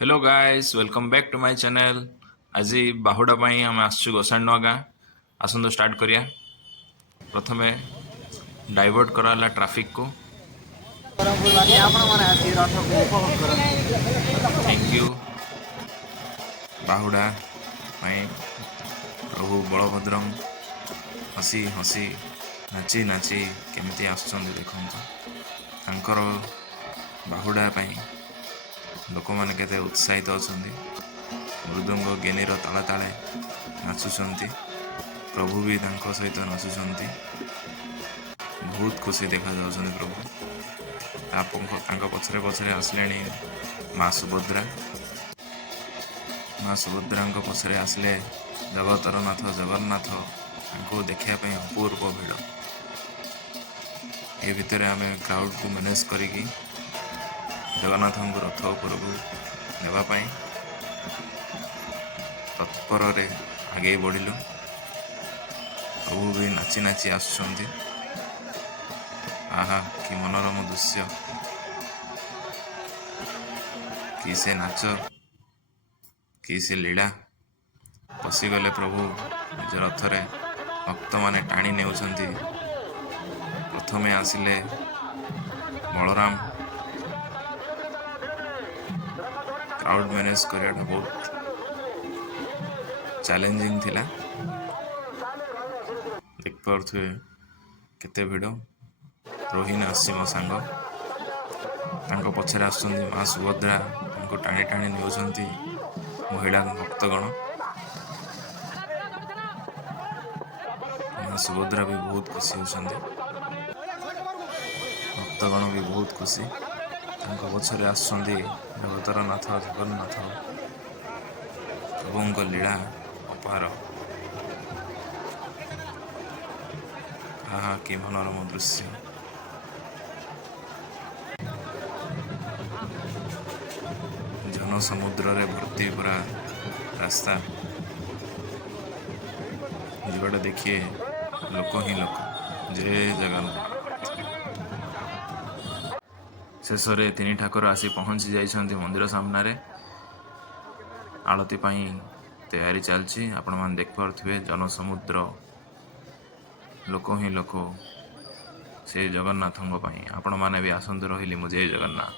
Hello guys welcome back to my channel. आज बाहुडा पाई आम आसछु गोसाणी नवा गाँ। आसंतु स्टार्ट करिया। प्रथमे डाइवर्ट कराला ट्रैफिक को। Thank you. बाहुडा पाई प्रभु बलभद्रम हसी हसी नाची नाची केमिति आसुचंदी देखंतु। तांकर बाहुडा पाई लोक माने केते उत्साहित अछंती। मृदंग गेनीर ताले ताले नाचुचंती। प्रभु भी तांको सहित नाचुचंती। बहुत खुशी देखा जाउछंती प्रभु। तांको पछरे पछरे आसलेनी माँ सुभद्रा। माँ सुभद्रांको पछरे आसले जगतर नाथ जगन्नाथ। तांको देखिया पे अपूर्व भिड़। ए भितरे आमे क्राउड को मैनेज करिकी जगन्नाथ रथ उपरकू नेबाई तत्पर आगे बढ़िलु। प्रभु भी नाची नाची आसुचंती। आहा कि मनोरम दृश्य, कि से नाच, कि से लीला। पशिगले प्रभु निज रथरे भक्त माने टाणी नेउछंती। प्रथमे आसिले बलराम। क्राउड मैनेज करवाटा बहुत चैलेंजिंग थिला। देख पारे केते भिड़। रोहिणी आसी मो सांग तांको पछरे आसुचंती माँ सुभद्रा। तांको टाणी टाणी नेउछंती महिला भक्तगण। माँ सुभद्रा भी बहुत खुशी होछंती। भक्तगण भी बहुत खुशी। तांको पछरे आसुचंती जगतर नाथ जगन्नाथ। प्रभुଙ୍କ लीला अपार। आहा कि मनोरम दृश्य। जन समुद्र रे भर्ती पूरा रास्ता। जुआड़े देखिए लोक ही लोक। जय जगन्नाथ। शेष रे तीन ठाकुर आसी पहुंची जाइछंती मंदिर सामने। आलती पाई तैयारी चलची। आपण मान देख पारुथिबे जन समुद्र लोक ही लोक से जगन्नाथंग पाई। आपण माने भी आसंतु रहिली। जय जगन्नाथ।